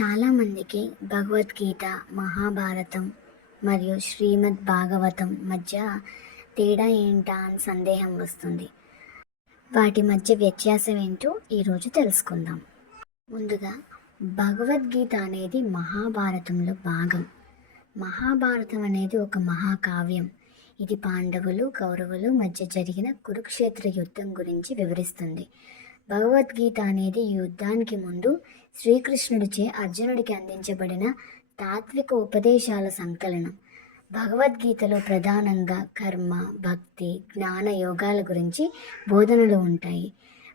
చాలామందికి భగవద్గీత మహాభారతం మరియు శ్రీమద్ భాగవతం మధ్య తేడా ఏంటా అని సందేహం వస్తుంది. వాటి మధ్య వ్యత్యాసం ఏంటో ఈరోజు తెలుసుకుందాం. ముందుగా భగవద్గీత అనేది మహాభారతంలో భాగం. మహాభారతం అనేది ఒక మహాకావ్యం. ఇది పాండవులు కౌరవులు మధ్య జరిగిన కురుక్షేత్ర యుద్ధం గురించి వివరిస్తుంది. భగవద్గీత అనేది యుద్ధానికి ముందు శ్రీకృష్ణుడిచే అర్జునుడికి అందించబడిన తాత్విక ఉపదేశాల సంకలనం. భగవద్గీతలో ప్రధానంగా కర్మ భక్తి జ్ఞాన యోగాల గురించి బోధనలు ఉంటాయి.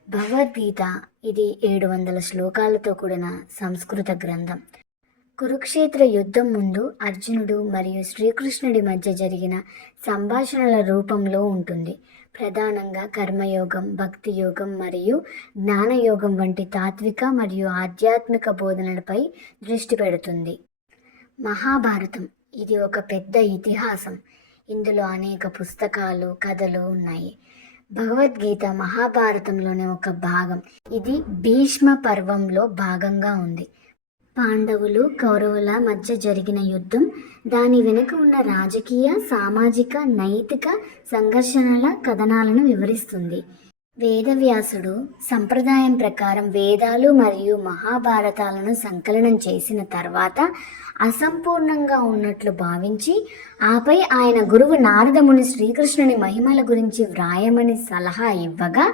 భగవద్గీత ఇది ఏడు వందల శ్లోకాలతో కూడిన సంస్కృత గ్రంథం. కురుక్షేత్ర యుద్ధం ముందు అర్జునుడు మరియు శ్రీకృష్ణుడి మధ్య జరిగిన సంభాషణల రూపంలో ఉంటుంది. ప్రధానంగా కర్మయోగం భక్తి యోగం మరియు జ్ఞానయోగం వంటి తాత్విక మరియు ఆధ్యాత్మిక బోధనలపై దృష్టి పెడుతుంది. మహాభారతం ఇది ఒక పెద్ద ఇతిహాసం. ఇందులో అనేక పుస్తకాలు కథలు ఉన్నాయి. భగవద్గీత మహాభారతంలోని ఒక భాగం. ఇది భీష్మ పర్వంలో భాగంగా ఉంది. పాండవులు కౌరవుల మధ్య జరిగిన యుద్ధం దాని వెనుక ఉన్న రాజకీయ సామాజిక నైతిక సంఘర్షణల కథనాలను వివరిస్తుంది. వేదవ్యాసుడు సంప్రదాయం ప్రకారం వేదాలు మరియు మహాభారతాలను సంకలనం చేసిన తర్వాత అసంపూర్ణంగా ఉన్నట్లు భావించి ఆపై ఆయన గురువు నారదముని శ్రీకృష్ణుని మహిమల గురించి వ్రాయమని సలహా ఇవ్వగా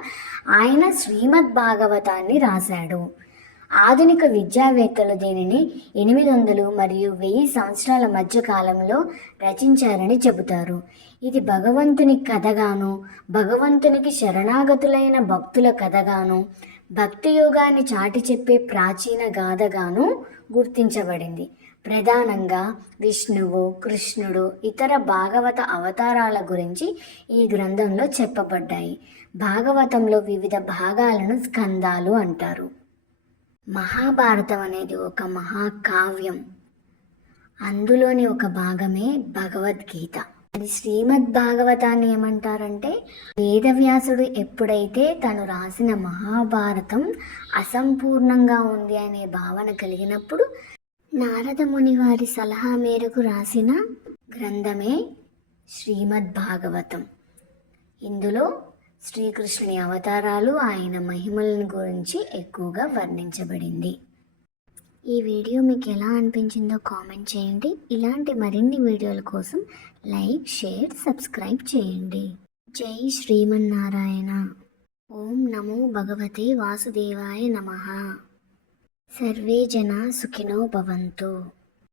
ఆయన శ్రీమద్భాగవతాన్ని రాశాడు. ఆధునిక విద్యావేత్తలు దీనిని ఎనిమిది వందలు మరియు వెయ్యి సంవత్సరాల మధ్య కాలంలో రచించారని చెబుతారు. ఇది భగవంతుని కథగాను భగవంతునికి శరణాగతులైన భక్తుల కథగాను భక్తి యోగాన్ని చాటి చెప్పే ప్రాచీన గాథగాను గుర్తించబడింది. ప్రధానంగా విష్ణువు కృష్ణుడు ఇతర భాగవత అవతారాల గురించి ఈ గ్రంథంలో చెప్పబడ్డాయి. భాగవతంలో వివిధ భాగాలను స్కందాలు అంటారు. మహాభారతం అనేది ఒక మహాకావ్యం. అందులోని ఒక భాగమే భగవద్గీత. అది శ్రీమద్ భాగవతాన్ని ఏమంటారంటే వేదవ్యాసుడు ఎప్పుడైతే తను రాసిన మహాభారతం అసంపూర్ణంగా ఉంది అనే భావన కలిగినప్పుడు నారద ముని వారి సలహా మేరకు రాసిన గ్రంథమే శ్రీమద్ భాగవతం ఇందులో శ్రీకృష్ణుని అవతారాలు ఆయన మహిమలను గురించి ఎక్కువగా వర్ణించబడింది. ఈ వీడియో మీకు ఎలా అనిపించిందో కామెంట్ చేయండి. ఇలాంటి మరిన్ని వీడియోల కోసం లైక్ షేర్ సబ్స్క్రైబ్ చేయండి. జై శ్రీమన్నారాయణ. ఓం నమో భగవతే వాసుదేవాయ నమ. సర్వే జన సుఖినో భవంతు.